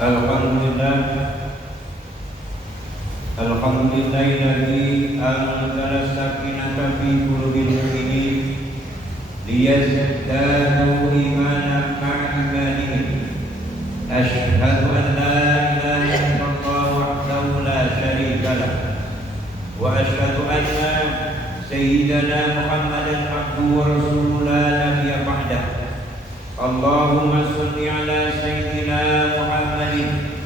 Alhamdulillahilladzi anzala sakinata fi qulubil mu'minin liyazdadu imanan ma'a imanihim. Asyhadu an la ilaha illallah wahdahu la syarika lah wa asyhadu anna sayyidana Muhammadan abduhu wa rasuluhu la nabiyya ba'dah. Allahumma shalli ala sayyidina Muhammadin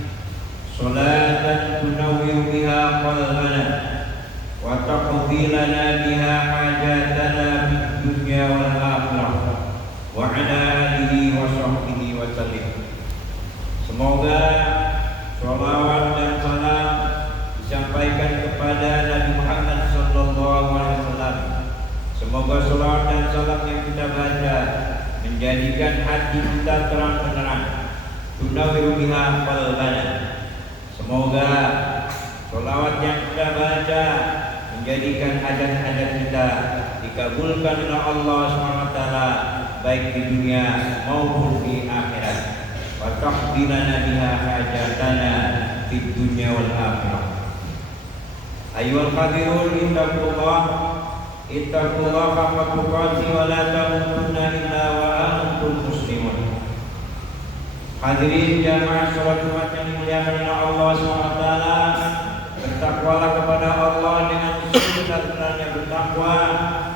salatan tunawwiru biha qalbana wa taqdi lana biha hajatana fid dunya wal akhirah wa ala alihi wa sahbihi wa sallim. Semoga sholawat dan salam disampaikan kepada Nabi Muhammad sallallahu alaihi wasallam. Semoga sholawat dan salam yang kita baca menjadikan hati kita terang benderang, tunawwiru biha qalbana. Semoga sholawat yang kita baca menjadikan hajat-hajat kita dikabulkan oleh Allah SWT, baik di dunia maupun di akhirat. Wa taqdi lana biha hajatana fid dunya wal akhirah. Ayyuhal hadirun ittaqullah haqqa tuqatih wa la tamutunna illa wa antum muslimun. Hadirin jamaah salat Jumat yang dimuliakan oleh Allah SWT, bertakwalah kepada Allah dengan sebenar-benarnya bertakwa,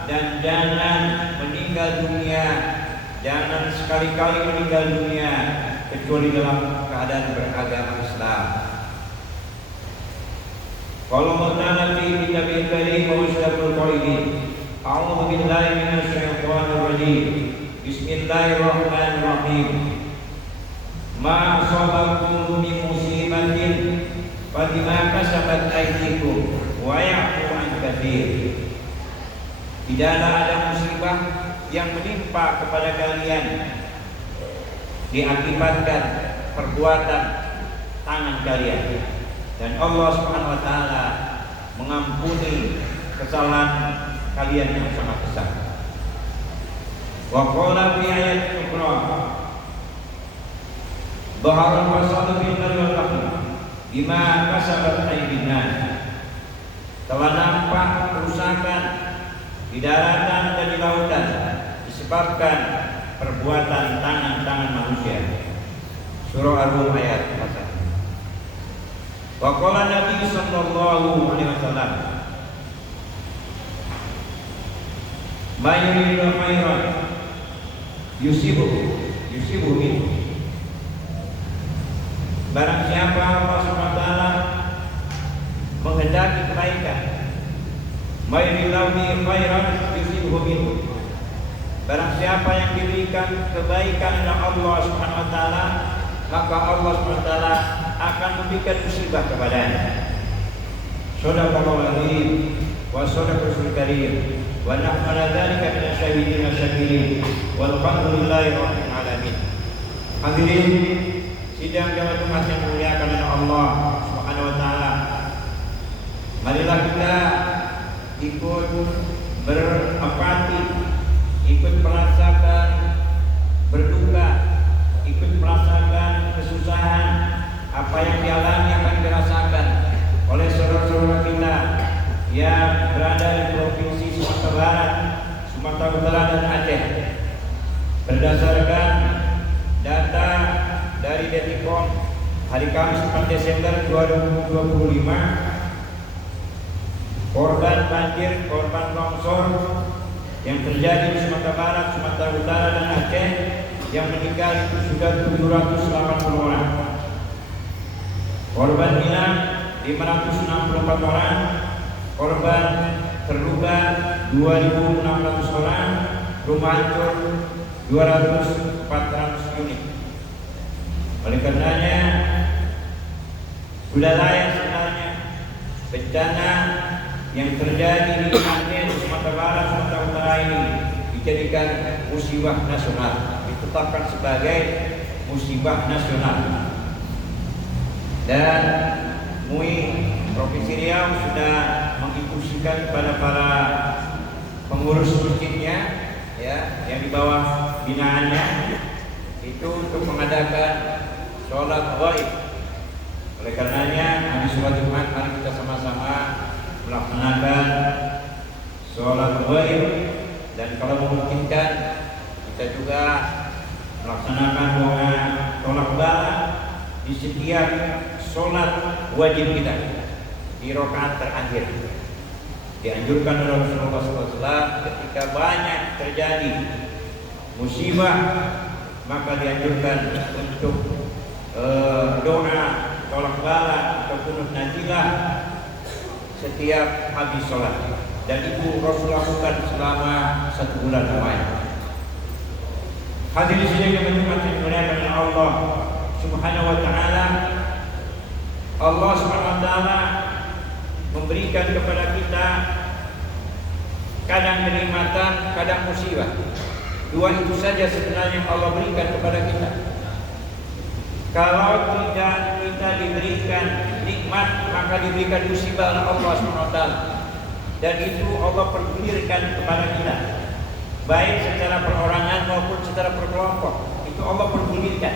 dan jangan meninggal dunia, jangan sekali-kali meninggal dunia kecuali dalam keadaan beragama Islam. Qala ta'ala fi kitabil karim wa usdaqul qailin. A'udzu billahi minasy syaithanir rajim. Bismillahirrahmanirrahim. Ma asabakum min musibatin fabima kasabat aydikum wa ya'fu an katsir. Tidaklah ada musibah yang menimpa kepada kalian diakibatkan perbuatan tangan kalian, dan Allah Subhanahu wa taala mengampuni kesalahan kalian yang sangat besar. Wa qala fi ayatin ukhra Dhaharal fasadu fil barri wal bahri bima kasabat aydin nas. Telah nampak kerusakan di daratan dan di lautan disebabkan perbuatan tangan-tangan manusia. Surah Ar-Rum ayat 1. Wa qala Nabi sallallahu alaihi wasallam, "Man yuridu khairan yusibuhu minhu." Barang siapa Allah SWT menghendaki kebaikan, mayurillahu khairan yusibuhu minhu. Barang siapa yang diberikan kebaikan oleh Allah SWT, maka Allah SWT akan memberikan musibah kepadanya. Shadaqallahu al-azim wa shadaqal rasul karim wa nahmala dzalika min asyhadin wasyakirin walhamdulillahi rabbil alamin. Hadirin sidang jamaah Jumat yang dimuliakan oleh Allah Subhanahu wa taala, marilah kita ikut berempati, ikut merasakan berduka, ikut merasakan kesusahan apa yang dialami akan dirasakan oleh saudara-saudara kita yang berada di provinsi Sumatera Barat, Sumatera Utara dan Aceh. Berdasarkan data dari Detikom hari Kamis 4 Desember 2025, korban banjir, korban longsor yang terjadi di Sumatera Barat, Sumatera Utara dan Aceh yang meninggal itu sudah 780 orang. Korban hilang 564 orang, korban terluka 2.600 orang, rumah hancur 400 unit. Oleh karenanya sudah layak sebenarnya bencana yang terjadi di Aceh, Sumatera Barat, Sumatera Utara ini dijadikan musibah nasional, ditetapkan sebagai musibah nasional. Dan MUI Provinsi Riau sudah menginstruksikan kepada para pengurus masjidnya, ya, yang di bawah binaannya itu untuk mengadakan sholat gaib Oleh karenanya hari sholat Jumat mari kita sama-sama melaksanakan sholat ghaib, dan kalau memungkinkan kita juga melaksanakan doa tolak bala di setiap sholat wajib kita di rakaat terakhir. Dianjurkan oleh Rasulullah SAW ketika banyak terjadi musibah, maka dianjurkan untuk doa tolak bala atau kunut najilah setiap habis sholat, dan itu Rasulullah lakukan selama 1 bulan lamanya. Hadirin sidang yang dimuliakan oleh Allah Subhanahu wa taala, Allah Subhanahu wa taala memberikan kepada kita kadang kenikmatan, kadang musibah. Dua itu saja sebenarnya yang Allah berikan kepada kita. Kalau tidak kita diberikan nikmat, maka diberikan musibah oleh Allah Subhanahu wa taala. Dan itu Allah pergulirkan kepada kita, baik secara perorangan maupun secara berkelompok. Itu Allah pergulirkan.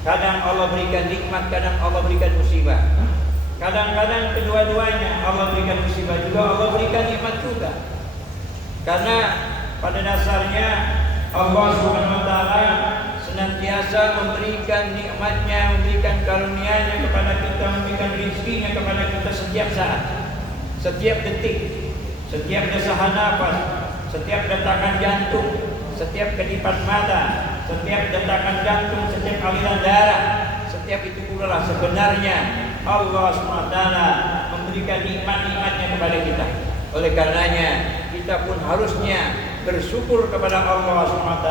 Kadang Allah berikan nikmat, kadang Allah berikan musibah. Kadang-kadang kedua-duanya, Allah berikan musibah juga, Allah berikan nikmat juga. Karena pada dasarnya Allah Subhanahu wa taala senantiasa memberikan nikmatnya, memberikan karunia-Nya kepada kita, memberikan rezekinya kepada kita setiap saat, setiap detik, setiap desahan nafas, setiap detakan jantung, setiap kedipan mata, setiap detakan jantung, setiap aliran darah, setiap itu pula sebenarnya Allah SWT memberikan nikmat-nikmatnya kepada kita. Oleh karenanya kita pun harusnya bersyukur kepada Allah SWT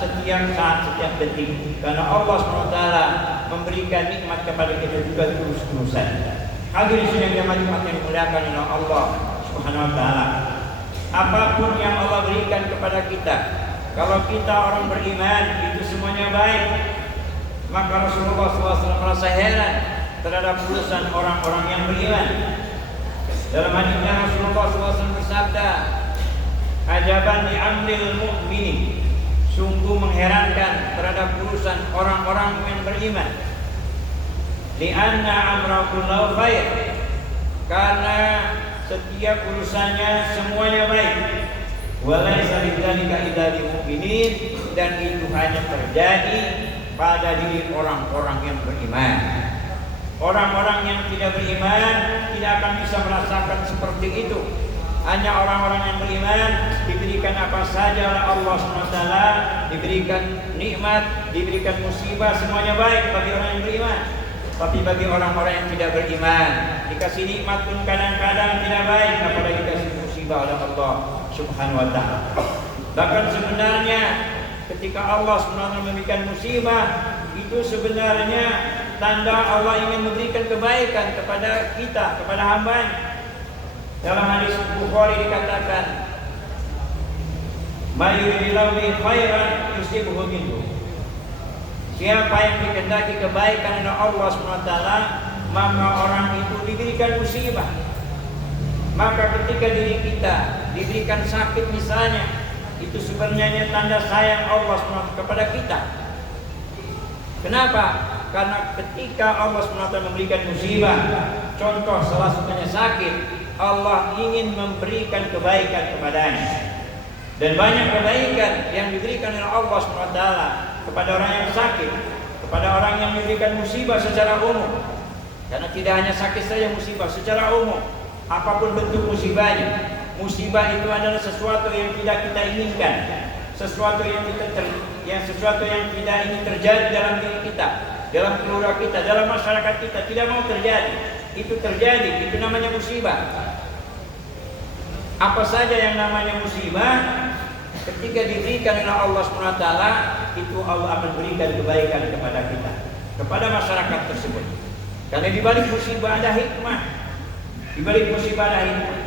setiap saat, setiap detik, karena Allah SWT memberikan nikmat kepada kita juga terus-terusan. Hadirin sidang yang dimuliakan oleh Allah Subhanahu wa taala, apapun yang Allah berikan kepada kita, kalau kita orang beriman itu semuanya baik, maka Rasulullah SAW merasa heran terhadap urusan orang-orang yang beriman. Dalam hadisnya Rasulullah SAW bersabda, "Ajaban li amril mu'minin," sungguh mengherankan terhadap urusan orang-orang yang beriman. Li'anna amra kullahu khair, karena setiap urusannya semuanya baik. Walaysa lidzalika illa lil mu'minin, dan itu hanya terjadi pada diri orang-orang yang beriman. Orang-orang yang tidak beriman tidak akan bisa merasakan seperti itu. Hanya orang-orang yang beriman diberikan apa saja oleh Allah SWT, diberikan nikmat, diberikan musibah, semuanya baik bagi orang yang beriman. Tapi bagi orang-orang yang tidak beriman, dikasih nikmat pun kadang-kadang tidak baik, apalagi dikasih musibah oleh Allah Subhanahu wa taala. Bahkan sebenarnya ketika Allah SWT memberikan musibah, itu sebenarnya tanda Allah ingin memberikan kebaikan kepada kita, kepada hamba-Nya. Dalam hadis Bukhari dikatakan, "May yuridillahu bihi khairan yusibhu minhu." Siapa yang dikehendaki kebaikan oleh Allah SWT, maka orang itu diberikan musibah. Maka ketika diri kita diberikan sakit misalnya, itu sebenarnya tanda sayang Allah SWT kepada kita. Kenapa? Karena ketika Allah SWT memberikan musibah, contoh salah satunya sakit, Allah ingin memberikan kebaikan kepadanya. Dan banyak kebaikan yang diberikan oleh Allah SWT kepada orang yang sakit, kepada orang yang diberikan musibah secara umum. Karena tidak hanya sakit saja musibah, secara umum, apapun bentuk musibahnya. Musibah itu adalah sesuatu yang tidak kita inginkan, sesuatu yang tidak ingin terjadi dalam diri kita, dalam keluarga kita, dalam masyarakat kita, tidak mau terjadi. Itu terjadi, itu namanya musibah. Apa saja yang namanya musibah, ketika diberikan oleh Allah SWT, itu Allah akan berikan kebaikan kepada kita, kepada masyarakat tersebut. Karena di balik musibah ada hikmah. Di balik musibah ada hikmah.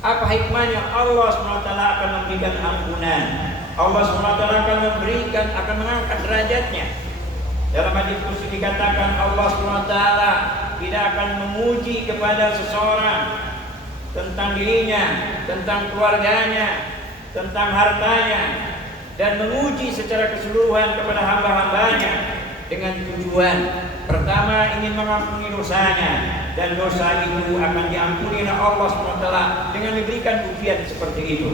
Apa hikmahnya? Allah SWT akan memberikan ampunan. Allah SWT akan mengangkat derajatnya. Dalam hadis qudsi dikatakan Allah SWT tidak akan memuji kepada seseorang tentang dirinya, tentang keluarganya, tentang hartanya, dan menguji secara keseluruhan kepada hamba-hambanya. dengan tujuan pertama ingin mengampuni dosanya, dan dosa itu akan diampuni oleh Allah SWT dengan diberikan ujian seperti itu.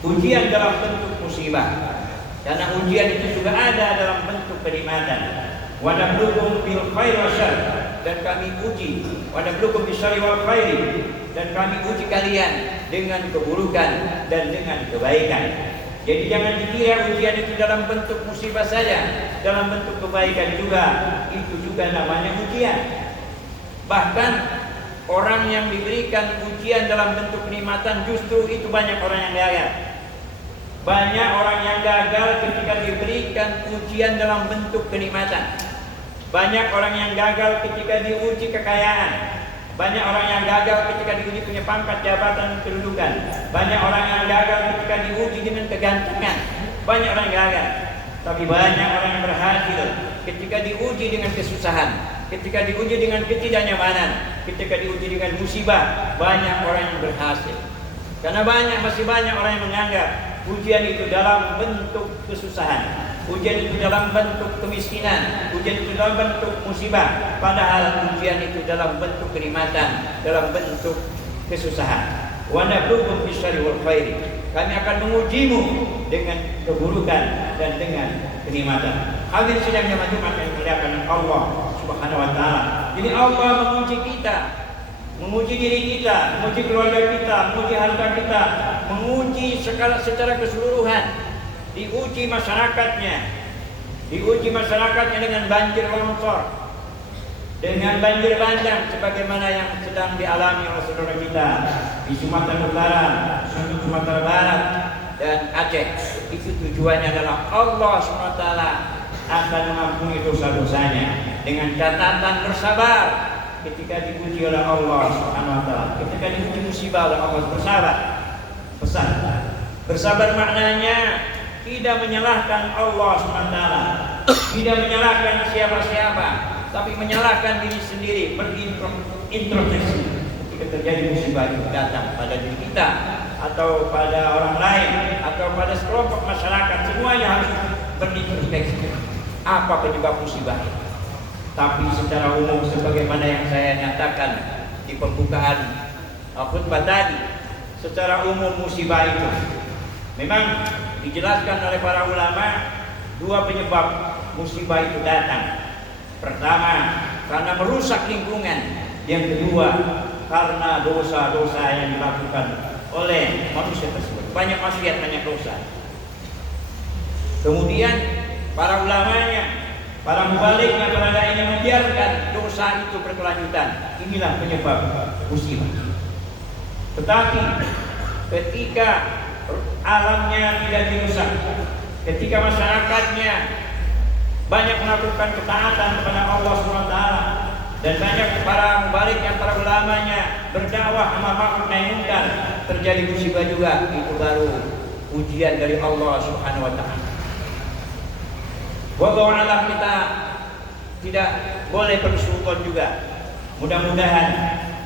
Ujian dalam bentuk musibah, karena ujian itu juga ada dalam bentuk kenikmatan. Wa nabluukum bil khairi wasyarr, dan kami uji, wa nabluukum bisyarri wal khairi, dan kami uji kalian dengan keburukan dan dengan kebaikan. Jadi jangan dikira ujian itu dalam bentuk musibah saja, dalam bentuk kebaikan juga, itu juga namanya ujian. Bahkan orang yang diberikan ujian dalam bentuk kenikmatan, justru itu banyak orang yang gagal. Banyak orang yang gagal ketika diberikan ujian dalam bentuk kenikmatan. Banyak orang yang gagal ketika diuji kekayaan. Banyak orang yang gagal ketika diuji punya pangkat, jabatan, kedudukan. Banyak orang yang gagal ketika diuji dengan kegantengan. Banyak orang yang gagal. Tapi banyak orang yang berhasil ketika diuji dengan kesusahan, ketika diuji dengan ketidaknyamanan, ketika diuji dengan musibah. Banyak orang yang berhasil. Karena masih banyak orang yang menganggap ujian itu dalam bentuk kesusahan, ujian itu dalam bentuk kemiskinan, ujian itu dalam bentuk musibah. Padahal ujian itu dalam bentuk kenikmatan, dalam bentuk kesusahan. Wa nabluukum bisyarri wal khairi, kami akan mengujimu dengan keburukan dan dengan kenikmatan. Hadirin sidang jamaah Jumat yang dimuliakan Allah Subhanahu wa taala. Jadi Allah menguji kita, menguji diri kita, menguji keluarga kita, menguji harta kita, menguji secara keseluruhan. Diuji masyarakatnya dengan banjir longsor, dengan banjir bandang sebagaimana yang sedang dialami oleh saudara kita di Sumatera Utara, Sumatera Barat, dan Aceh. Itu tujuannya adalah Allah SWT akan mengampuni dosa-dosanya dengan catatan bersabar ketika diuji oleh Allah SWT. Ketika diuji musibah oleh Allah, bersabar. Pesan bersabar maknanya tidak menyalahkan Allah SWT, tidak menyalahkan siapa-siapa, tapi menyalahkan diri sendiri, berintrospeksi. Ketika terjadi musibah itu datang pada diri kita, atau pada orang lain, atau pada sekelompok masyarakat, semuanya harus berintrospeksi. Apa penyebab musibah itu? Tapi secara umum, sebagaimana yang saya nyatakan di pembukaan khutbah tadi, secara umum musibah itu memang dijelaskan oleh para ulama, dua penyebab musibah itu datang. Pertama, karena merusak lingkungan. Yang kedua, karena dosa-dosa yang dilakukan oleh manusia tersebut. Banyak maksiat, banyak dosa. Kemudian para ulamanya, para mubaliknya, para dai yang membiarkan dosa itu berkelanjutan. Inilah penyebab musibah. Tetapi ketika alamnya tidak dirusak, ketika masyarakatnya banyak melakukan ketaatan kepada Allah SWT, dan banyak para mubaliknya, para ulamanya berdakwah amar ma'ruf nahi munkar, terjadi musibah juga. Itu baru ujian dari Allah Subhanahu wa taala. Wallahu a'lam, kita tidak boleh bersuudzon juga. Mudah-mudahan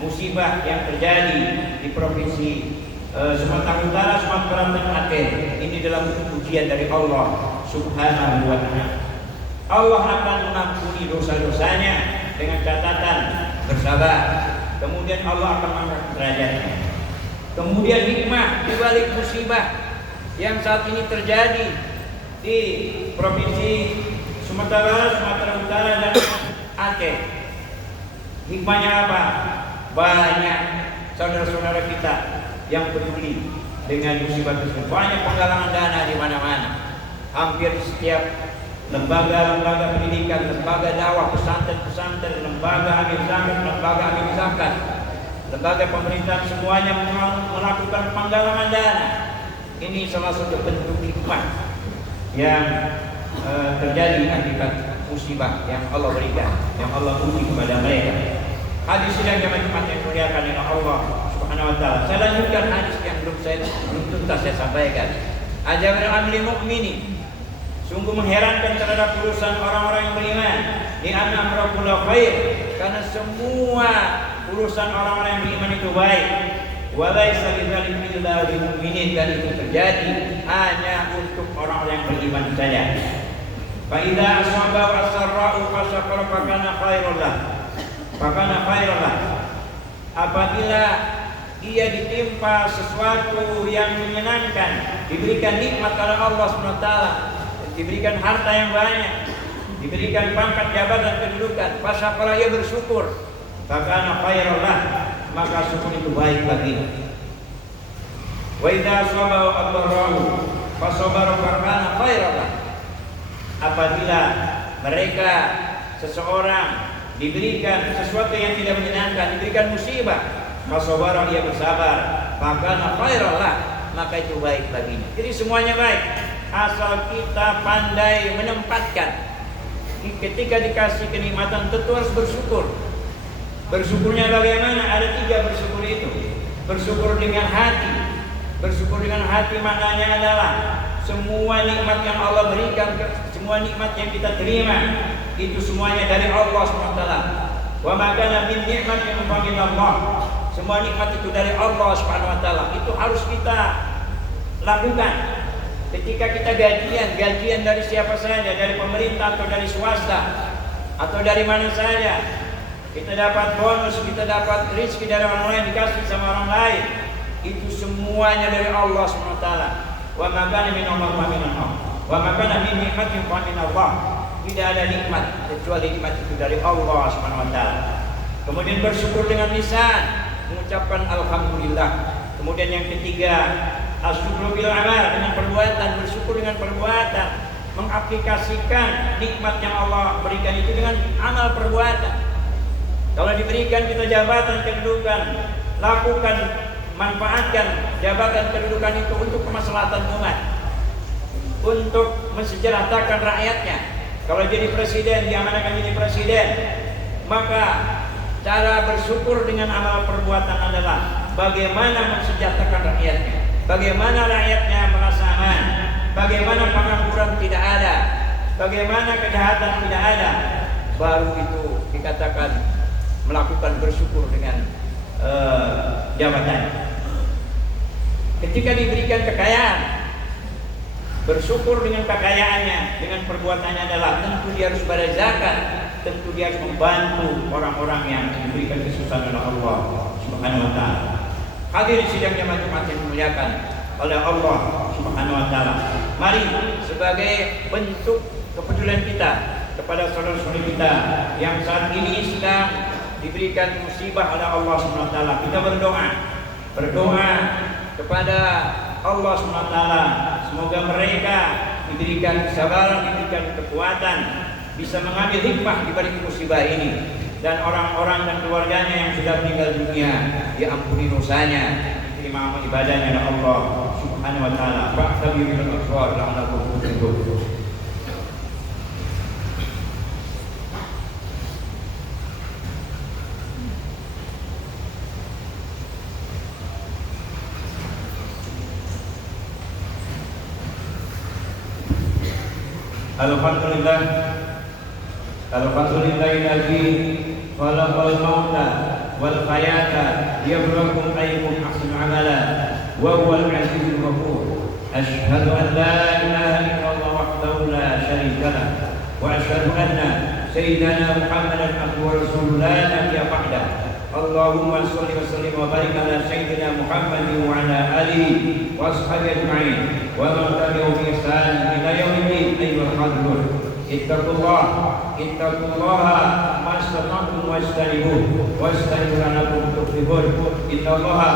musibah yang terjadi di provinsi Sumatera Utara, Sumatera Barat, dan Aceh ini dalam ujian dari Allah Subhanahu wa taala. Allah akan mengampuni dosa-dosanya dengan catatan bersabar. Kemudian Allah akan mengangkat derajatnya. Kemudian hikmah di balik musibah yang saat ini terjadi di provinsi Sumatera Barat, Sumatera Utara, dan Aceh. Hikmahnya apa? Banyak saudara-saudara kita yang peduli dengan musibah tersebut. Banyak penggalangan dana di mana-mana. Hampir setiap lembaga-lembaga pendidikan, lembaga dakwah, pesantren-pesantren, lembaga amil zakat, lembaga amil zakat, lembaga pemerintahan, semuanya melakukan penggalangan dana. Ini salah satu bentuk hikmah yang terjadi akibat musibah yang Allah berikan, yang Allah uji kepada mereka. Hadis yang jemaah yang dimuliakan oleh Allah Subhanahu wa taala. Saya lanjutkan hadis yang belum tuntas saya sampaikan. Ajabul amli mu'mini, sungguh mengherankan terhadap urusan orang-orang yang beriman. Di anna amrakullahu khair, karena semua urusan orang-orang yang beriman itu baik. Wa laisa lidzalika illa lil mu'minin, dan itu terjadi hanya untuk orang-orang yang beriman saja. Fa idza asaba asra'u fasyakara fakana khairan lah. Fakana khairan lah. Apabila ia ditimpa sesuatu yang menyenangkan, diberikan nikmat oleh Allah SWT, diberikan harta yang banyak, diberikan pangkat jabatan kedudukan, fasyakara ia bersyukur, fakana khairan lah, maka syukur itu baik baginya. Wa idza asaba ad-darra'u fasabara fakana khairan lah. Apabila mereka seseorang diberikan sesuatu yang tidak menyenangkan, diberikan musibah, fasabara ia bersabar, fakana khairan lah, maka itu baik baginya. Jadi semuanya baik asal kita pandai menempatkan. Ketika dikasih kenikmatan tentu harus bersyukur. Bersyukurnya bagaimana? Ada 3 bersyukur itu. Bersyukur dengan hati. Bersyukur dengan hati maknanya adalah semua nikmat yang Allah berikan, semua nikmat yang kita terima itu semuanya dari Allah SWT. Wa ma kana min ni'matin fa min Allah. Semua nikmat itu dari Allah SWT. Itu harus kita lakukan. Ketika kita gajian dari siapa saja, dari pemerintah atau dari swasta atau dari mana saja, kita dapat bonus, kita dapat rezeki dari orang lain, dikasih sama orang lain, itu semuanya dari Allah SWT. Wa ma kana min Allah fa min Allah. Wa ma kana min ni'matin fa min Allah. Tidak ada nikmat kecuali nikmat itu dari Allah SWT. Kemudian bersyukur dengan lisan, mengucapkan alhamdulillah. Kemudian yang ketiga, asyukru bil amal, dengan perbuatan, bersyukur dengan perbuatan, mengaplikasikan nikmat yang Allah berikan itu dengan amal perbuatan. Kalau diberikan kita jabatan kedudukan, lakukan, manfaatkan jabatan kedudukan itu untuk kemaslahatan umat, untuk mensejahterakan rakyatnya. Kalau jadi presiden, diamanahkan jadi presiden, maka cara bersyukur dengan amal perbuatan adalah bagaimana mensejahterakan rakyatnya, bagaimana rakyatnya merasa aman, bagaimana pengangguran tidak ada, bagaimana kejahatan tidak ada. Baru itu dikatakan melakukan bersyukur dengan jabatan. Ketika diberikan kekayaan, bersyukur dengan kekayaannya, dengan perbuatannya adalah tentu dia harus bayar zakat, tentu dia harus membantu orang-orang yang diberikan kesusahan oleh Allah Subhanahu wa taala. Hadirin sidang jamaah Jumat yang dimuliakan oleh Allah Subhanahu wa taala. Mari sebagai bentuk kepedulian kita kepada saudara-saudari kita yang saat ini sedang diberikan musibah oleh Allah Subhanahu wa taala, kita berdoa kepada Allah SWT, semoga mereka diberikan kesabaran, diberikan kekuatan, bisa mengambil hikmah di balik musibah ini, dan orang-orang dan keluarganya yang sudah meninggal dunia diampuni dosanya, diterima amal ibadahnya oleh Allah Subhanahu wa taala. Fa'tabiru bil absar la'allakum tuflihun. Alhamdulillahilladzi khalaqal mauta wal hayata liyabluwakum ayyukum ahsanu amala wa huwal azizul ghafur. Asyhadu an la ilaha illallah wahdahu la syarika lah wa asyhadu anna sayyidana Muhammadan abduhu wa rasuluhu la nabiyya ba'dah. Allahumma shalli wa sallim wa barik ala sayyidina Muhammadin wa ala alihi wa ashabihi ajma'in wa man tabi'ahum bi ihsan ila yaumil din. Ayyuhal hadirun, ittaqullaha mastata'tum wastanibuhu la'allakum tuflihun. Innallaha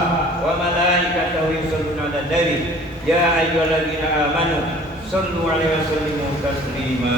wa malaikatahu yusholluna 'alan nabi ya ayyuhalladzina amanu shallu 'alaihi wa sallimu taslima.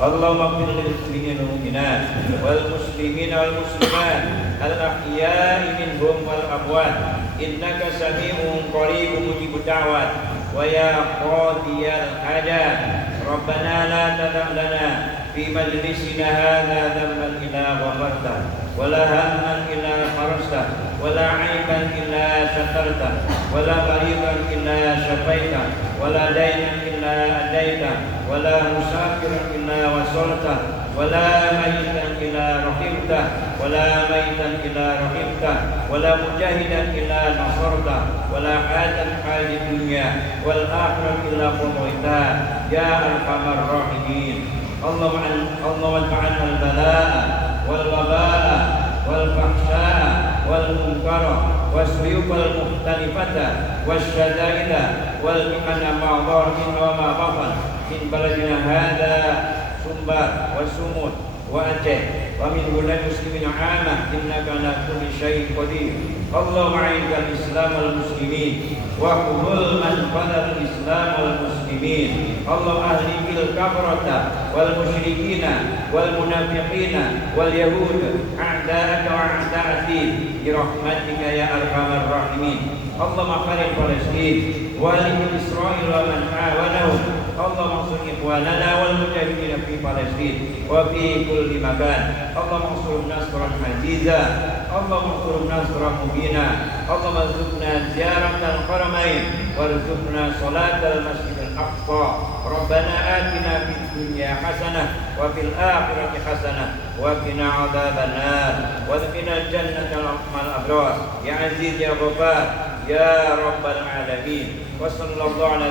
Allahumma ighfir lil muslimina wal mu'minat wal muslimina wal muslimat al ahya'i minhum wal amwat innaka sami'un qaribun mujibud da'wat wa ya qadiyal hajat. Rabbana la tada' lana fi majlisina hadha dhanban illa ghafarta wa la hamman illa farajta wa la 'aiban illa satarta wa la maridan illa shafaita wa la daynan illa adaita wa la musafiran illa wasalta wa la mayitan illa rahimta wa la mayitan illa rahimta wa la mujahidan illa nasarta الله ولا حاجة من حاجة الدنيا والآخرة إلا قضيتها يا أرحم الراحمين. اللهم ادفع عنا البلاء والوباء والفحشاء والمنكر والسيوف المختلفة والشدائد والمحن ما ظهر وما بطن من بلدنا هذا سنبار وسمود وأجه ومن بلاد المسلمين عامة إنك على كل شيء قدير. اللهم أعز الإسلام والمسلمين وخذل من خذل الإسلام والمسلمين. اللهم أهلك الكفرة والمشركين والمنافقين واليهود أعداءك وأعداء الدين برحمتك يا أرحم الراحمين. اللهم خير فلسطين ولي إسرائيل ومن عاونهم. اللهم انصر إخواننا والمجاهدين في فلسطين وفي كل مكان. اللهم انصر نصرا عزيزا. اللهم انصر نصرا مبينا. اللهم ارزقنا زيارة الحرمين وارزقنا صلاة المسجد الأقصى. ربنا آتنا في الدنيا حسنة وفي الآخرة حسنة وقنا عذاب النار وادخلنا الجنة مع الأبرار يا عزيز يا غفار يا رب العالمين. وصلى الله على